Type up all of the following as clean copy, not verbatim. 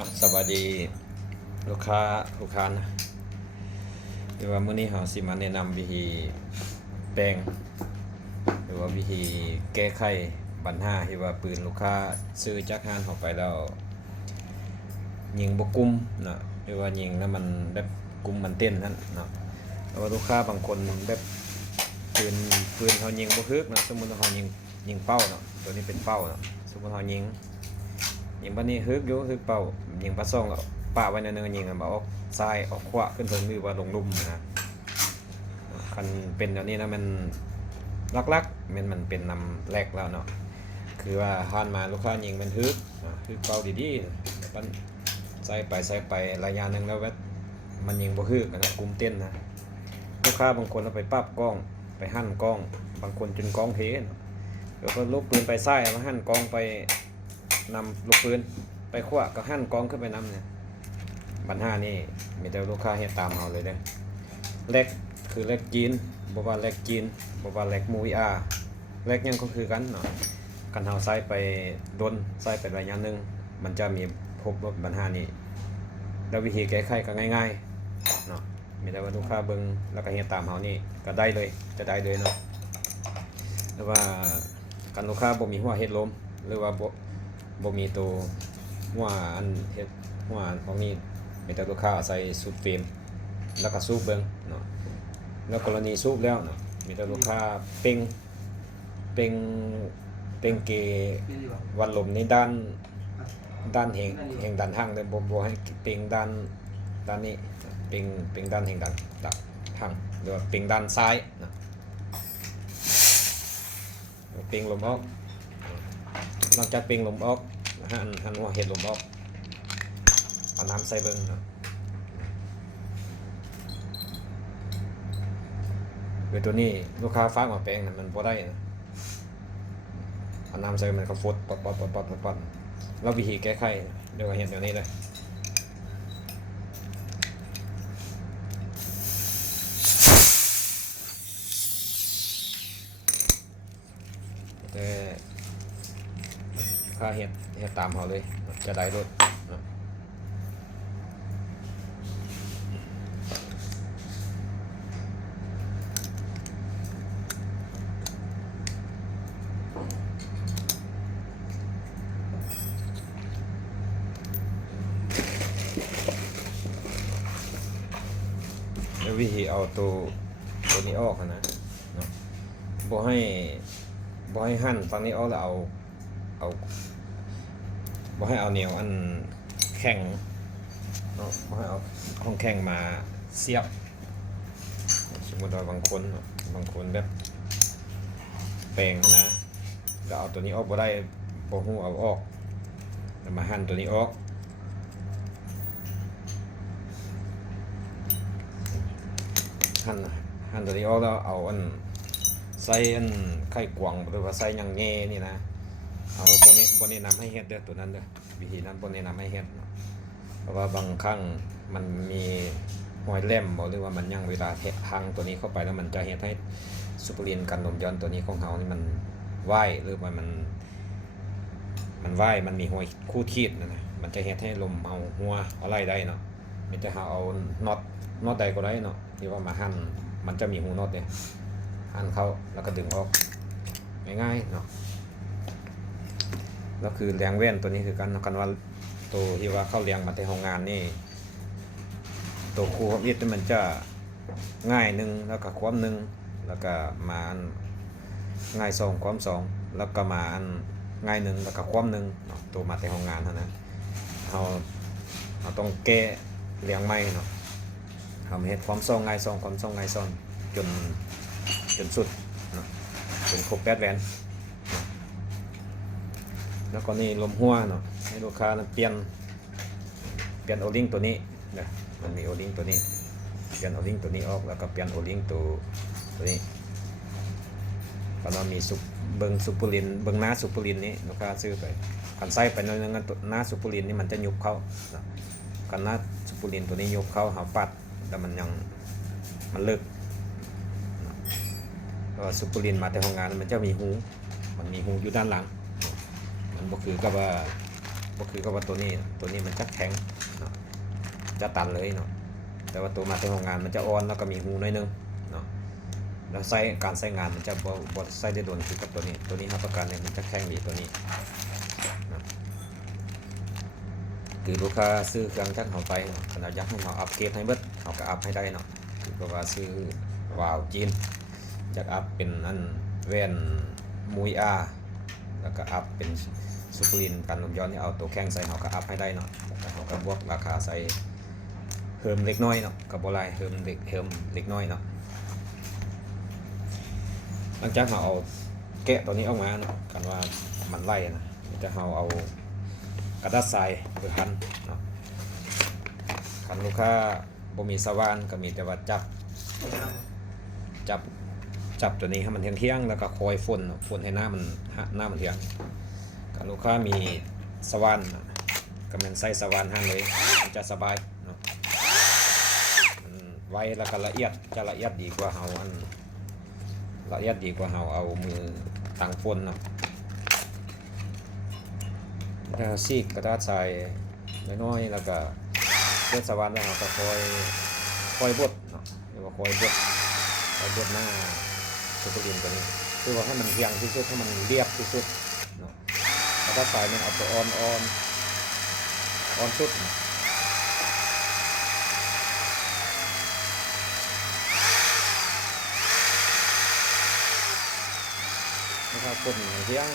สวัสดีลูกค้านะหรือว่ามื้อนี้เราสิมาแนะนำวิธีแปลงหรือว่าวิธีแก้ไขปัญหาที่ว่าปืนลูกค้าซื้อจากห้างเข้าไปแล้วยิงบ่กุมเนาะหรือว่ายิงแล้วมันแบบกุมมันเต้นนั่นเนาะแต่ว่าลูกค้าบางคนแบบปืนเขายิงบ่คึกเนาะสมมุติว่าเขายิงเป้าเนาะตัวนี้เป็นเป้าเนาะสมมุติเขายิงบัดนี้ฮึกอยู่ฮึกเป้ายิงปลาซ่องแล้วปะไว้ในเนินยิงกันบ่ออกซ้ายออกขวาขึ้นเทิงหรือว่าลงลุ่มนะคันเป็นแบบนี้นะมันลักๆมันเป็นนำแรกแล้วเนาะคือว่าผ่านมาลูกค้ายิงมันฮึกเป้าดีๆมันใส่ไประยะนึงแล้วมันยิงบ่ฮึกนะกุมเต้นนะลูกค้าบางคนเอาไปปรับกล้องไปหั่นกล้องบางคนจนกล้องเพแล้วก็ลูกปืนไปซ้ายแล้วหั่นกล้องไปนำลูกปืนไปขวาก็หั่นกล้องขึ้นไปนำเนี่ยปัญหานี่มีแต่ลูกค้าเฮ็ดตามเฮาเลยเด้อแรกคือแรกจีนบ่ว่าแรกจีนบ่ว่าแรกมูวีอาร์แรกยังก็คือกันเนาะคันเฮาใส่ไปดนใส่ไประยะนึงมันจะมีพบปัญหานี้แล้ววิธีแก้ไขก็ง่ายๆเนาะมีแต่ว่าลูกค้าเบิ่งแล้วก็เฮ็ดตามเฮานี่ก็ได้เลยจะได้เลยเนาะหรือว่าคันลูกค้าบ่มีหัวเฮ็ดลมหรือว่าบ่มีตัวหัวอันเฮ็ดหัวของนี้มีแต่ลูกค้าใส่สูบฟิล์มแล้วก็สูบเบิ่งเนาะแล้วกรณีสูบแล้วเนาะมีแต่ลูกค้าเป่งเป่งเป่งเกวัดลมในด้านแห่งด้านห้างเลยบ่ให้เป่งด้านนี้เป่งด้านแห่งด้านห้างหรือว่าเป่งด้านซ้ายเนาะเป่งลมออกหลังจากเป่งลมออกหันหัวเห็ดลมออกเอาน้ำใส่เบิ่งเนาะเวตัวนี้ลูกค้าฝากมาแปลงมันบ่ได้นะเอาน้ำใส่มันก็ฟดปัดแล้ววิธีแก้ไขเดี๋ยวเห็นเดี๋ยวนี้เลยแต่ค่าเห็ดตามเขาเลยจะได้รถนะแล้ววิธีเอาตัวนี้ออกนะเนาะบ่ให้หั่นฝั่งนี้ออกแล้วเอาบ่ให้เอาเหนียวอันแข็งเนาะบ่ให้เอาของแข็งมาเสียบสมมติว่าบางคนแบบแปลงนะแล้วเอาตัวนี้ออกบ่ได้บ่ฮู้เอาออกแล้วมาหั่นตัวนี้ออกหั่นตัวนี้ออกแล้วเอาอันใส่อันไข่กวางหรือว่าใส่หยังแง่นี่นะเอาบ่แนะนำให้เฮ็ดเด้อตัวนั้นเด้อวิธีนั้นบ่แนะนำให้เฮ็ดเพราะว่าบางครั้งมันมีหอยแหลมบ่หรือว่ามันยังเวลาพังตัวนี้เข้าไปแล้วมันจะเฮ็ดให้ซูเปอร์ลีนกันลมย้อนตัวนี้ของเฮานี่มันว่ายหรือว่ามันว่ายมันมีหอยคู่คีดนะมันจะเฮ็ดให้ลมเอาหัวอะไรได้เนาะมีแต่เอาน็อตใดก็ได้เนาะที่ว่ามาหั่นมันจะมีหูน็อตเนี่ยหั่นเข้าแล้วก็ดึงออกง่ายๆเนาะแล้วคือแรงแว่นตัวนี้คือกันว่าตัวที่ว่าเข้าเรียงมาในโรงงานนี่ตัวคูความยืดมันจะง่ายหนึ่งแล้วก็ความหนึ่งแล้วก็มาอันง่ายสองความสองแล้วก็มาอันง่ายหนึ่งแล้วก็ความหนึ่งเนาะตัวมาในโรงงานเท่านั้นเราต้องแก้เรียงไม่เนาะทำให้ความสองง่ายสองความสองง่ายสองจนสุดเนาะจนครบ8 แหวนแล้วก็นี่ลมหัวเนาะให้ลูกค้าเปลี่ยนโอลิงตัวนี้นะมันมีโอลิงตัวนี้เปลี่ยนโอลิงตัวนี้ออกแล้วก็เปลี่ยนโอลิงตัวนี้ก็เรามีเบิ้งซูเปอร์ลินเบิ้งหน้าซูเปอร์ลินนี้ลูกค้าซื้อไปกันใส่ไปในนั้นหน้าซูเปอร์ลินนี่มันจะยุบเข้ากันหน้าซูเปอร์ลินตัวนี้ยุบเข้าหาปัดแต่มันยังมันเลิกก็ซูเปอร์ลินมาแต่โรงงานมันจะมีหูอยู่ด้านหลังมันก็คือกับว่า ก็คือกับว่าตัวนี้มันจะแข็งเนาะจะตันเลยเนาะแต่ว่าตัวมาที่โรงงานมันจะอ่อนแล้วก็มีหูน้อยนึงเนาะแล้วการใช้งานมันจะบ่ใช้ได้โดนคือกับตัวนี้รับประกันเลยมันจะแข็งดีตัวนี้นะคือลูกค้าซื้อเครื่องจักรเขาไปขนาดอยากให้เขาอัปเกรดให้เบิดเขาก็อัพให้ได้เนาะคือเพราะว่าซื้อวาล์วจีนจากอัพเป็นอันแว่นมุยอาแล้วก็อัพเป็นซูเปอร์ลินกันลมย้อนนี่เอาตัวแข้งใส่เขาก็อัพให้ได้เนาะแล้วเขาก็บวกราคาใส่เพิ่มเล็กน้อยเนาะกับบ่หลายเพิ่มเล็กน้อยเนาะหลังจากเราเอาแกะตัวนี้ออกมาเนาะกันว่ามันไล่นะจะเราเอากระดาษทรายไปพันเนาะคันลูกค้าบ่มีสว่านก็มีแต่ว่าจับตัวนี้ให้มันเที่ยงๆแล้วก็คอยฝนให้หน้ามันเที่ยงคันลูกค้ามีสว่านก็แม่นใส่สว่านหั่นเลยจะสบายเนาะมันไวแล้วก็ละเอียดดีกว่าเฮาเอามือตั้งฝนเนาะแล้วซีกกระดาษทรายน้อยๆแล้วก็เลือดสว่านแล้วเราก็คอยบดเนาะเรียกว่าคอยบดหน้าซูเปอร์ลินตัวนี้คือว่าให้มันเรียงที่สุดให้มันเรียบที่สุดเนาะกระดาษทรายมันเอาตัวอ่อนสุดนะครับฝนเที่ยง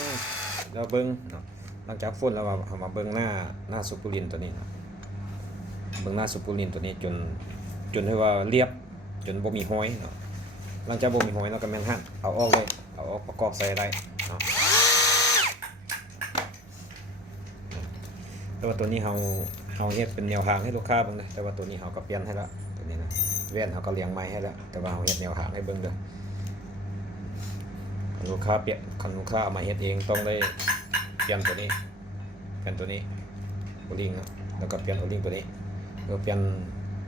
เราเบิ้งเนาะหลังจากฝนแล้วเอามาเบิ้งหน้าซูเปอร์ลินตัวนี้เนาะเบิ้งหน้าซูเปอร์ลินตัวนี้จนให้ว่าเรียบจนบ่มีห้อยเนาะหลังจากบ่มีห้อยเนาะก็แม่นหั่นเอาออกเลยเอาออกประกอบใส่ได้เนาะแต่ว่าตัวนี้เฮาเฮ็ดเป็นแนวทางให้ลูกค้าเบิ่งเด้อแต่ว่าตัวนี้เฮาก็เปลี่ยนให้แล้วตัวนี้นะแว่นเฮาก็เลี้ยงไม้ให้แล้วแต่ว่าเฮาเฮ็ดแนวทางให้เบิ่งเด้อคันลูกค้าเอามาเฮ็ดเองต้องได้เปลี่ยนตัวนี้โอลิงเนาะแล้วก็เปลี่ยนโอลิงตัวนี้แล้วเปลี่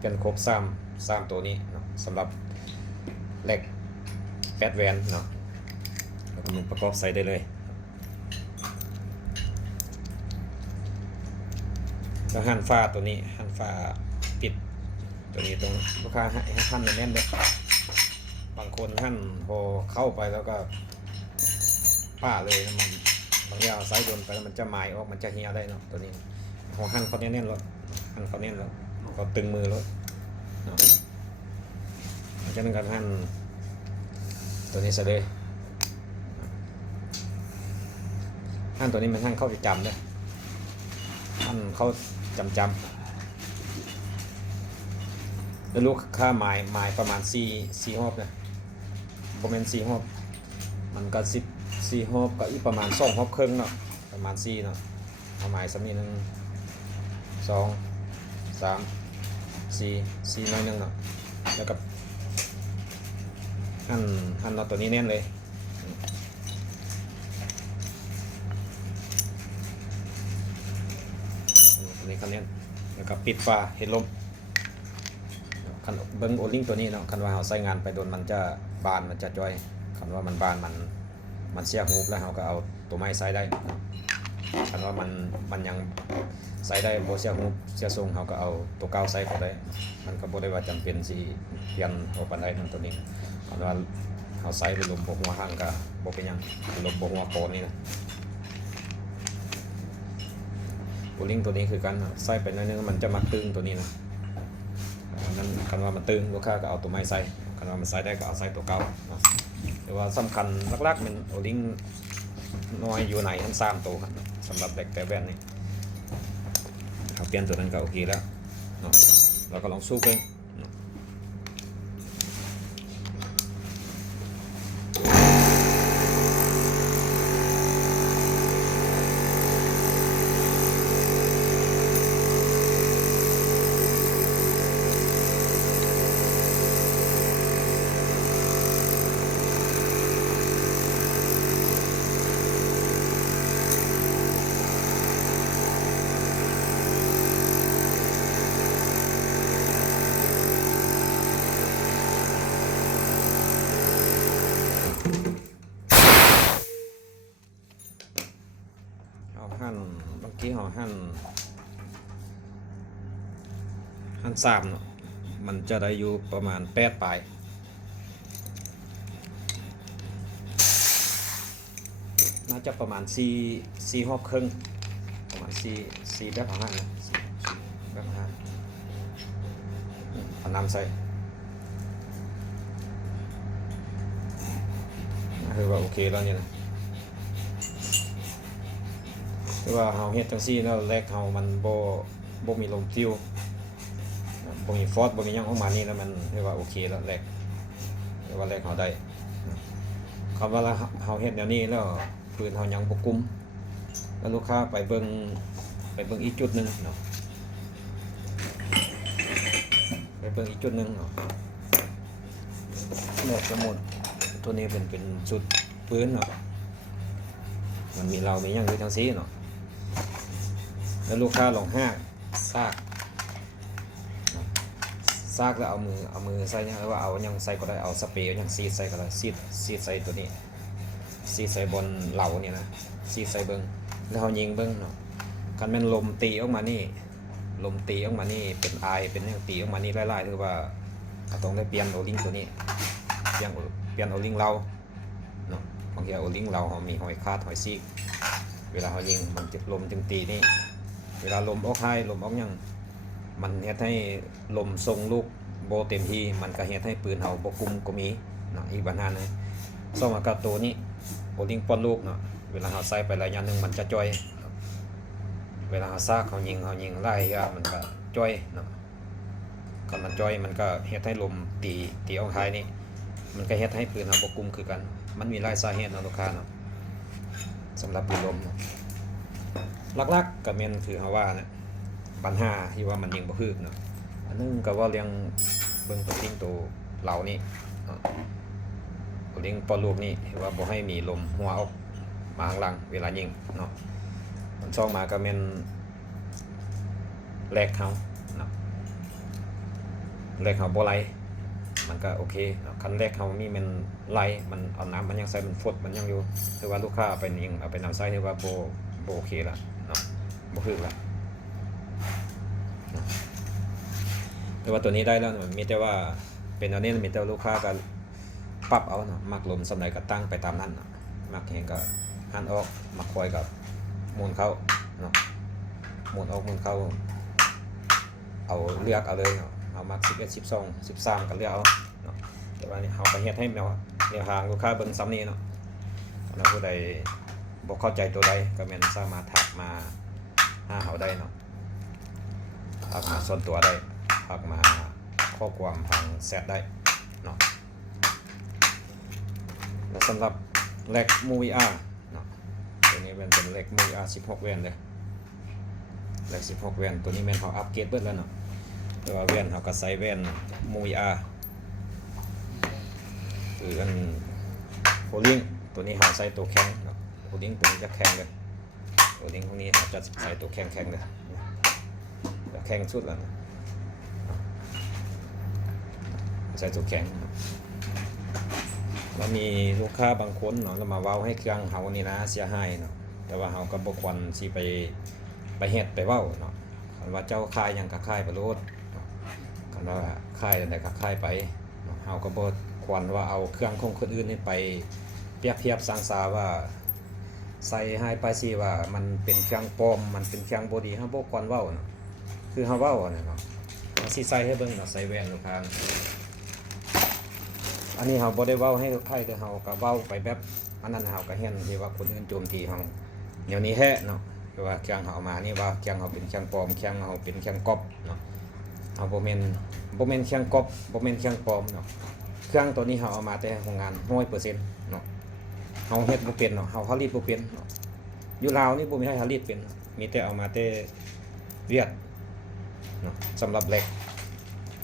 ยนครบ3ตัวนี้เนาะสำหรับเหล็กแปดแวนเนาะแล้วก็มันประกอบใส่ได้เลยแล้วหั่นฝ้าตัวนี้ปิดตัวนี้ตรงลูกค้าให้หั่นแน่นๆเลยบางคนหั่นพอเข้าไปแล้วก็ป้าเลยนะมันบางอย่างใส่โดนไปแล้วมันจะหมายออกมันจะเหี่ยวได้เนาะตัวนี้พอหั่นเขาแน่นๆแล้วก็ตึงมือแล้วเนาะจากนั้นก็หั่นตัวนี้ซะเลยหั่นตัวนี้มันหั่นเข้าประจำเลยหั่นเข้าจำแล้วลูกค่าหมายประมาณ4 รอบนะประมาณ4 รอบมันก็4 รอบก็อีกประมาณ2 รอบครึ่งเนาะประมาณ4เนาะเอาหมายสักนิดนึง2 3 4น้อยนึงเนาะแล้วก็หั่นเอาตัวนี้แน่นเลยตัวนี้คันแน่นแล้วก็ปิดฝาเห็ดลมคันเบิ้งโอลิงตัวนี้เนาะคันว่าเราใช้งานไปโดนมันจะบานมันจะจ้อยคันว่ามันบานมันเสียหูแล้วเราก็เอาตัวไม้ใส่ได้คันว่ามันยังใส่ได้บ่เสียหูเสียทรงเราก็เอาตัวเก่าใส่เข้าได้มันก็บ่ได้ว่าจำเป็นสิเปลี่ยนเอาปานใดนั่นตัวนี้คันว่าเอาใส่ไปลมบ่หัวห่างก็บ่เป็นหยังลมบ่หัวโปนนี่นะโอลิงตัวนี้คือการใส่ไปหน่อยนึงมันจะมักตึงตัวนี้นะนั่นคันว่ามันตึงลูกค้าก็เอาตัวไม้ใส่คันว่ามันใส่ได้ก็เอาใส่ตัวเก่าแต่ว่าสำคัญหลักๆมันโอลิงน้อยอยู่ไหนทั้ง3ตัวครับสำหรับเด็กแต่แบนนี่เขาเปลี่ยนตัวนั้นก็โอเคแล้วเนาะเราก็ลองสู้กัน กี้เฮาหั่น3เนาะมันจะได้อยู่ประมาณ8ปลายน่าจะประมาณ4รอบครึ่งประมาณ4แบบหั่นนะ4แบบหั่นเอาน้ำใส่คือว่าโอเคแล้วเนี่ยนะคือว่าเฮาเฮ็ดจังซี่แล้วแรกเฮามันบ่มีลมฟิวบ่มีฟอสบ่มีหยังออกมานี่แล้วมันคือว่าโอเคแล้วแรกคือว่าแรกเฮาได้คำว่าเฮาเฮ็ดแนวนี้แล้วปืนเฮายังบ่กุมแล้วลูกค้าไปเบิ่งอีกจุดนึงเนาะไปเบิ่งอีกจุดนึงเนาะแรกสมุดตัวนี้เป็นจุดปืนเนาะมันมีเรามีหยังอยู่จังซี่เนาะแล้วลูกค้าลองซากแล้วเอามือใส่หรือว่าเอายังใส่ก็ได้เอาสเปรย์ยังซีดใส่ก็ได้ซีดใส่ตัวนี้ซีดใส่บนเหล่านี่นะซีดใส่เบิ้งแล้วเขายิงเบิ้งเนาะคันแม่นลมตีออกมานี่เป็นไอเป็นอย่างตีออกมานี่ไล่ๆคือว่าต้องได้เปลี่ยนโอลิงตัวนี้เปลี่ยนโอลิงเราเนาะบางทีโอลิงเราเขามีหอยคาดหอยซีกเวลาเขายิงมันลมจึงตีนี่เวลาลมออกให้ลมออกยังมันเฮ็ดให้ลมทรงลูกโบเต็มที่มันก็เฮ็ดให้ปืนเฮาบ่กุมก็มีเนาะอีกปัญหานึงซ่อมกับตัวนี้โอลิงป้อนลูกเนาะเวลาเฮาใส่ไประยะนึงมันจะจ่อยเวลาเฮาซากเขายิงไล่มันก็จ่อยเนาะคันมันจ่อยมันก็เฮ็ดให้ลมตีออกท้ายนี่มันก็เฮ็ดให้ปืนเฮาบ่กุมคือกันมันมีหลายสาเหตุเนาะลูกค้าเนาะสำหรับปืนลมหลักๆก็แม่นคือเฮาว่านะปัญหาที่ว่ามันยิงบ่ฮึกเนาะอันนึงก็ว่าเลี้ยงเบิ่งตัวทิ้งตัวเหล่านี่เนาะตัวเลี้ยงปอลูกนี่ว่าบ่ให้มีลมหัวออกมาข้างหลังเวลายิงเนาะมันซ่องมาก็แม่นแลกเฮาเนาะแลกเฮาบ่ไหลมันก็โอเคเนาะคันแลกเฮามีมันไหลมันเอาน้ำมันยังใส่มันฟดมันยังอยู่คือว่าลูกค้าเอาไปยิงเอาไปนำใส่คือว่าบ่โอเคละเนาะบ่ฮึกละแต่ว่าตัวนี้ได้แล้วมีแต่ว่าเป็นอันนี้มีแต่ลูกค้าก็ปรับเอาเนาะมักลมสำไหนก็ตั้งไปตามนั้นเนาะมักแห้งก็หันออกมักคอยกับมูลเข้าเนาะมูลออกมูลเข้าเอาเลือกเอาเลยเนาะเอามัก11 12 13ก็เลือกเอาเนาะแต่ว่านี่เฮาก็เฮ็ดให้แนวทางลูกค้าเบิ่งซ้ำนี้เนาะถ้าผู้ใดบ่เข้าใจตัวใดก็แม่นสามารถทักมาหาเฮาได้เนาะทักมาส่วนตัวได้ทักมาข้อความทางแชทได้เนาะและสำหรับแล็กมูวีอาร์เนาะตัวนี้เป็นแล็กมูวีอาร์16แว่นเลยแล็ก16แว่นตัวนี้แม่นเขาอัปเกรดเบิดแล้วเนาะแต่ว่าแว่นเขาก็ใส่แว่นมูวีอาร์คืออันโฮลิ่งตัวนี้เขาใส่ตัวแข็งเนาะโฮลิ่งตัวนี้จะแข็งเลยโฮลิ่งพวกนี้เขาจะใส่ตัวแข็งเลยจะแข็งสุดแล้วนะใส่ตัวแข็งแล้วมีลูกค้าบางคนเนาะก็มาเว้าให้เครื่องเฮานี่นะเสียหายเนาะแต่ว่าเฮาก็บ่ควรสิไปเฮ็ดไปเว้าเนาะคันว่าเจ้าค่ายหยังก็ค่ายไปโลดคันว่าค่ายใดก็ค่ายไปเฮาก็บ่ควรว่าเอาเครื่องของคนอื่นนี่ไปเปรียบเทียบสร้างสาว่าใส่ให้ไปสิว่ามันเป็นเครื่องปลอมมันเป็นเครื่องบ่ดีเฮาบ่ควรเว้าเนาะคือเฮาเว้าเนาะสิใส่ให้เบิ่งเนาะใส่แว่นลูกค้าอันนี้เราบ่ได้เว้าให้ใครแต่เราก็เว้าไปแบบอันนั้นเราก็เห็นที่ว่าคนอื่นโจมตีเราเดี๋ยวนี้แท้เนาะคือว่าเครื่องเราเอามานี่ว่าเครื่องเราเป็นเครื่องปลอมเครื่องเราเป็นเครื่องก๊อปเนาะเอาบ่แม่นเครื่องก๊อปบ่แม่นเครื่องปลอมเนาะเครื่องตัวนี้เราเอามาแต่โรงงาน 100% เนาะเราเฮ็ดบ่เป็นเนาะเราผลิตบ่เป็นเนาะอยู่ลาวนี่บ่มีใครผลิตเป็นมีแต่เอามาแต่เวียดเนาะสำหรับแหลก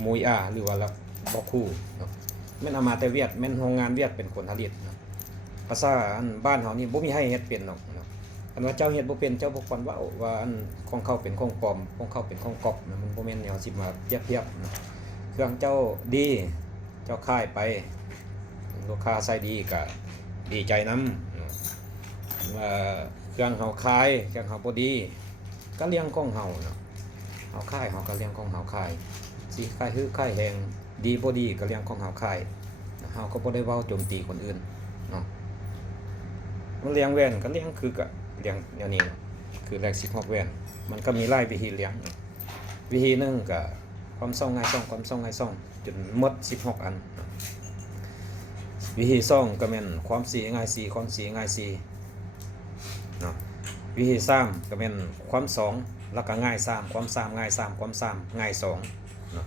มูยอาหรือว่าบ่คู่เนาะแม่นเอามาแต่เวียดแม่นโรงงานเวียดเป็นคนผลิตเนาะภาษาอันบ้านเฮานี่บ่มีให้เฮ็ดเป็นเนาะอันว่าเจ้าเฮ็ดบ่เป็นเจ้าบ่ควรเว้าว่าอันของเขาเป็นของปลอมของเขาเป็นของก๊อปมันบ่แม่นแนวสิมาเปรียบเทียบเนาะเครื่องเจ้าดีเจ้าค่ายไปลูกค้าใช้ดีก็ดีใจนำว่าเครื่องเฮาขายเครื่องเฮาบ่ดี ก็เลี้ยงของเฮาเนาะเฮาขายเฮาก็เลี้ยงของเฮาขายสิขายฮื้อขายแฮงดีบ่ดีก็เลี้ยงของเฮาขายเฮาก็บ่ได้เว้าโจมตีคนอื่นเนาะมันเลี้ยงแว่นก็เลี้ยงคือก็เลี้ยงแนวนี้เนาะคือแลกสิฮอกแว่นมันก็มีหลายวิธีเลี้ยงวิธีหนึงก็ความซ่องง่ายซ่องความซ่องง่ายซ่องจนหมด16อันวิธีซ่องก็แม่นความสีง่ายสีความสีง่ายสีเนาะวิธี3ก็แม่นความ2แล้วก็ง่าย3ความ3ง่าย3ความ3ง่าย2เนาะ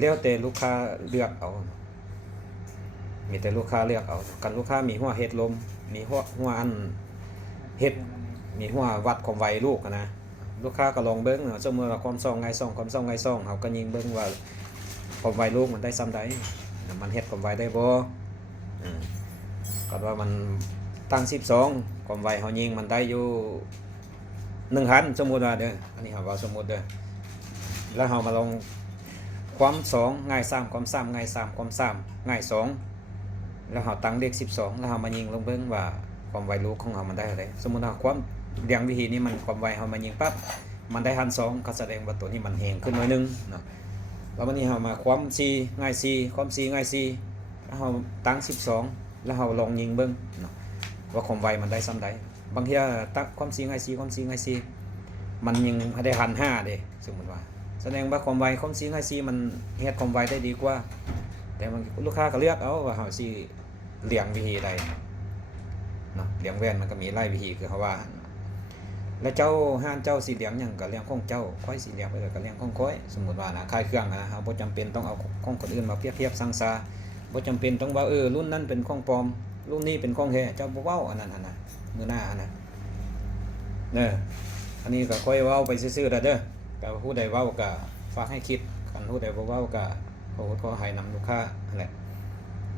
แล้วแต่ลูกค้าเลือกเอามีแต่ลูกค้าเลือกเอากันลูกค้ามีหัวเฮ็ดลมมีหัวอันเฮ็ดมีหัววัดความไวลูกนะลูกค้าก็ลองเบิ่งสมมุติว่าความ2ง่าย2ความ2ง่าย2เฮาก็ยิงเบิ่งว่าความไวลูกมันได้ส่ำใดมันเฮ็ดความไวได้บ่ก็ว่ามันตั้ง12ความไวเฮายิงมันได้อยู่1,000สมมุติว่าเด้ออันนี้เฮาว่าสมมุติเด้อแล้วเฮามาลองความ2ง่าย3ความ3ง่าย3ความ3ง่าย2แล้วเฮาตั้งเลข12แล้วเฮามายิงลงเบิ่งว่าความไวลูกของเฮามันได้เท่าใดสมมุติว่าความเรียงวิธีนี้มันความไวเฮามายิงปั๊บมันได้1,200ก็แสดงว่าตัวนี้มันแฮงขึ้นหน่อยนึงเนาะแล้ววันนี้เฮามาความ4ง่าย4ความ4ง่าย4แล้วเฮาตั้ง12แล้วเฮาลองยิงเบิ่งเนาะว่าความไวมันได้ส่ำใดบางเที่ยตั้งความ4ง่าย4ความ4ง่าย4มันยิงได้1,500เด้สมมุติว่าแสดงว่าความไวความ4ง่าย4มันเฮ็ดความไวได้ดีกว่าแต่บางลูกค้าก็เลือกเอาว่าเฮาสิเลี้ยงวิธีใดเนาะเลี้ยงแว่นมันก็มีหลายวิธีคือเขาว่าแล้วเจ้าห้านเจ้าสิเลี้ยงหยังก็เลี้ยงของเจ้าค่อยสิเลี้ยงไปก็เลี้ยงของค่อยสมมุติว่านะขายเครื่องนะเฮาบ่จำเป็นต้องเอาของคนอื่นมาเปรียบเทียบสั่งซาบ่จำเป็นต้องว่ารุ่นนั้นเป็นของปลอมรุ่นนี้เป็นของแท้เจ้าบ่เว้าอันนั้นหั่นน่ะมื้อหน้าอันน่ะอันนี้ก็ค่อยเว้าไปซื่อๆเด้อก็ผู้ใดเว้าก็ฝากให้คิดคันผู้ใดบ่เว้าก็ขอให้นำลูกค้านั่นแหละ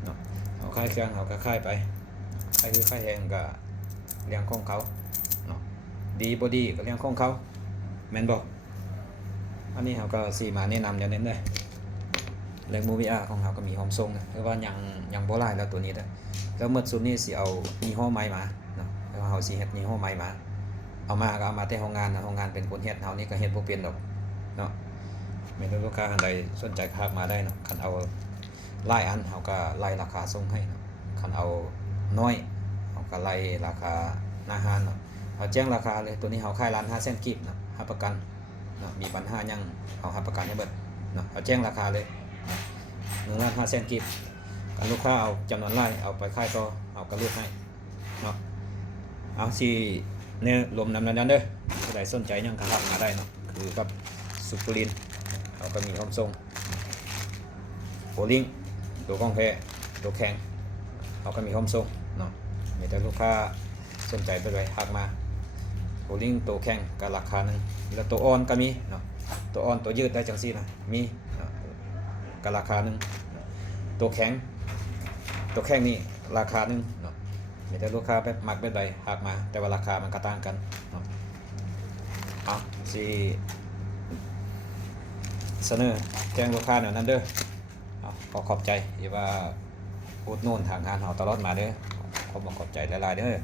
เนาะเอาขายเครื่องเฮาก็ขายไปขายคือขายแฮงก็เลี้ยงของเขาเนาะดีบ่ดีก็เลี้ยงของเขาแม่นบ่อันนี้เฮาก็สิมาแนะนำอย่างนั้นเด้อเรื่อง Movie R ของเฮาก็มีหอมทรงนะคือว่ายังบ่หลายแล้วตัวนี้เด้อแล้วหมดสุดนี้สิเอายี่ห้อใหม่มาเนาะแล้วเฮาสิเฮ็ดยี่ห้อใหม่มาเอามาก็เอามาแต่โรงงานนะโรงงานเป็นคนเฮ็ดเฮานี่ก็เฮ็ดบ่เป็นดอกเนาะแม่นลูกค้าอันใดสนใจทักมาได้เนาะคันเอาหลายอันเฮาก็ไล่ราคาส่งให้เนาะคันเอาน้อยเฮาก็ไล่ราคาหน้าห้านเนาะเอาแจ้งราคาเลยตัวนี้เฮาขายล้าน5แสนกีบเนาะรับประกันเนาะมีปัญหาหยังเฮารับประกันให้เบิดเนาะเอาแจ้งราคาเลย1ล้าน5แสนกีบกันลูกค้าเอาจำนวนหลายเอาไปขายต่อเอาก็เลือกให้เนาะเอาสิเนี่ยรวมนำนั้นเด้อผู้ใดสนใจหยังก็ทักมาได้เนาะคือกับสุปรินเขาก็มีพร้อมส่งโบลิ่งตัวกล้องแท้ตัวแข็งเขาก็มีพร้อมส่งเนาะมีแต่ลูกค้าสนใจไปเลยทักมาโบลิ่งตัวแข็งก็ราคานึงแล้วตัวอ่อนก็มีเนาะตัวอ่อนตัวยืดได้จังซี่นะมีก็ราคานึงตัวแข็งนี่ราคานึงเนาะมีแต่ลูกค้าแบบมักแบบใดทักมาแต่ว่าราคามันก็ต่างกันเนาะเอาสิเสนอแจ้งลูกค้าแนวนั้นเด้อขอขอบใจที่ว่าพูดโน่นทางงานเฮาตลอดมาเด้อขอบอกขอบใจหลายๆเด้อ